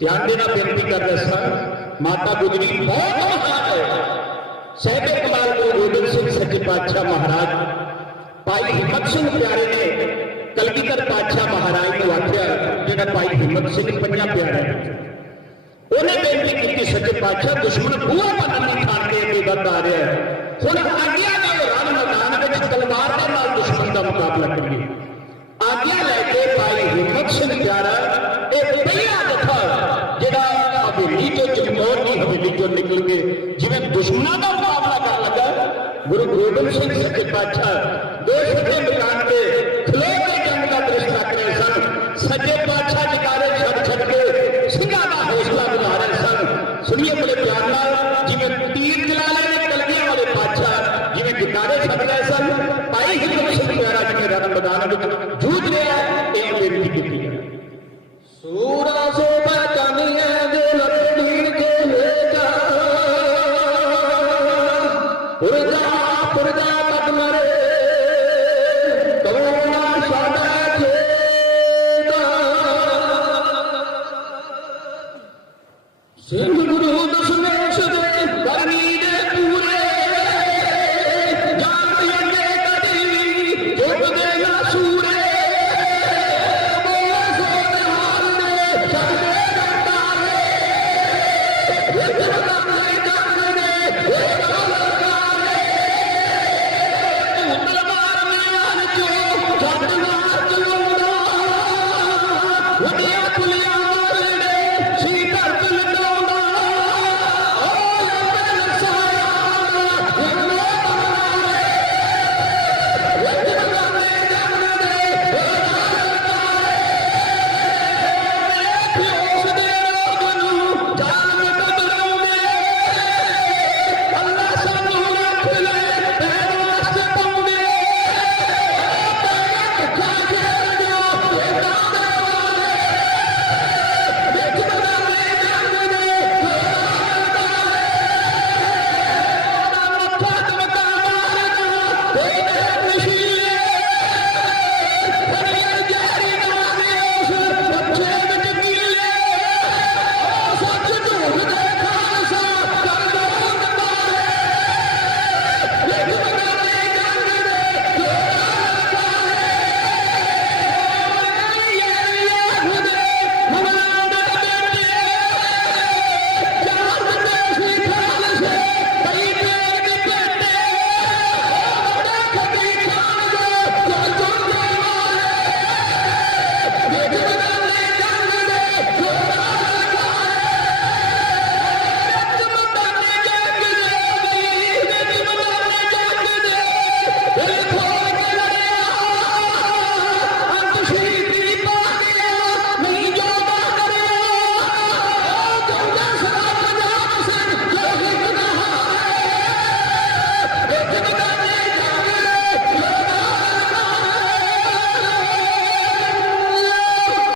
ਧਿਆਨ ਦੇਣਾ ਬੇਨਤੀ ਕਰ ਰਿਹਾ ਸਾਂ ਮਾਤਾ ਗੁਜਰੀ ਬਹੁਤ ਮਹਾਨ ਹੈ ਸਹਿਬੇ ਕਮਾਲ ਗੁਰੂ ਗੋਬਿੰਦ ਸਿੰਘ ਸੱਚੇ ਪਾਤਸ਼ਾਹ ਮਹਾਰਾਜ ਭਾਈ ਹਿੰਮਤ ਸਿੰਘ ਪਿਆਰੇ ਨੇ ਕਲਗੀਧਰ ਪਾਤਸ਼ਾਹ ਮਹਾਰਾਜ ਨੂੰ ਆਖਿਆ ਜਿਹੜਾ ਭਾਈ ਹਿੰਮਤ ਸਿੰਘ ਪੰਜਾਂ ਪਿਆਰਿਆਂ ਵਿੱਚ ਉਹਨੇ ਬੇਨਤੀ ਕੀਤੀ ਸੱਚੇ ਪਾਤਸ਼ਾਹ ਦੁਸ਼ਮਣ ਬੂਹਾ ਬੰਨਣ ਦੀ ਥਾਂ ਤੇ ਅੱਗੇ ਵੱਧ ਆ ਰਿਹਾ ਹੈ ਹੁਣ ਆਗਿਆ ਨਾਲ ਰਣ ਮੈਦਾਨ ਵਿੱਚ ਤਲਵਾਰ ਦੇ ਨਾਲ ਦੁਸ਼ਮਣ ਦਾ ਮੁਕਾਬਲਾ ਕਰੀਏ ਆਗਿਆ ਲੈ ਕੇ ਭਾਈ ਹਿੰਮਤ ਸਿੰਘ ਪਿਆਰਾ ਇਹ ਪਹਿਲਾ ਚਮਕੌਰ ਦੀ ਹਵੇਲੀ ਤੋਂ ਨਿਕਲ ਕੇ ਜਿਵੇਂ ਦੁਸ਼ਮਣਾਂ ਦਾ ਮੁਕਾਬਲਾ ਕਰਨ ਲੱਗਾ ਗੁਰੂ ਗੋਬਿੰਦ ਸਿੰਘ ਸੱਚੇ ਪਾਤਸ਼ਾਹ ਦੋ ਸੱਜੇ ਮਕਾਨ ਤੇ ਖਲੋ ਕੇ ਜੰਗ ਦਾ ਦ੍ਰਿਸ਼ ਤੱਕ ਰਹੇ ਸਨ ਸੱਜੇ ਪਾਤਸ਼ਾਹ ਜਕਾਰੇ ਛੱਡ ਛੱਡ ਕੇ ਸਿੰਘਾਂ ਦਾ ਹੌਸਲਾ ਵਧਾ ਰਹੇ ਸਨ ਸੁਣੀਏ ਬੜੇ ਪਿਆਰ ਨਾਲ ਜਿਵੇਂ ਤੀਰ ਚਲਾਲੇ ਨੇ ਕਲਗੀਆਂ ਵਾਲੇ ਪਾਤਸ਼ਾਹ ਜਿਵੇਂ ਜਕਾਰੇ ਛੱਡ ਰਹੇ ਸਨ ਭਾਈ ਹਿੰਮਤ ਸਿੰਘ ਪਿਆਰਾ ਜੀ ਨੇ ਰਣ ਮੈਦਾਨ ਵਿੱਚ ਜੂਝ ਰਿਹਾ ਇਹ ਬੇਨਤੀ ਕੀਤੀ পরিত্যাগ পরিত্যাগ permission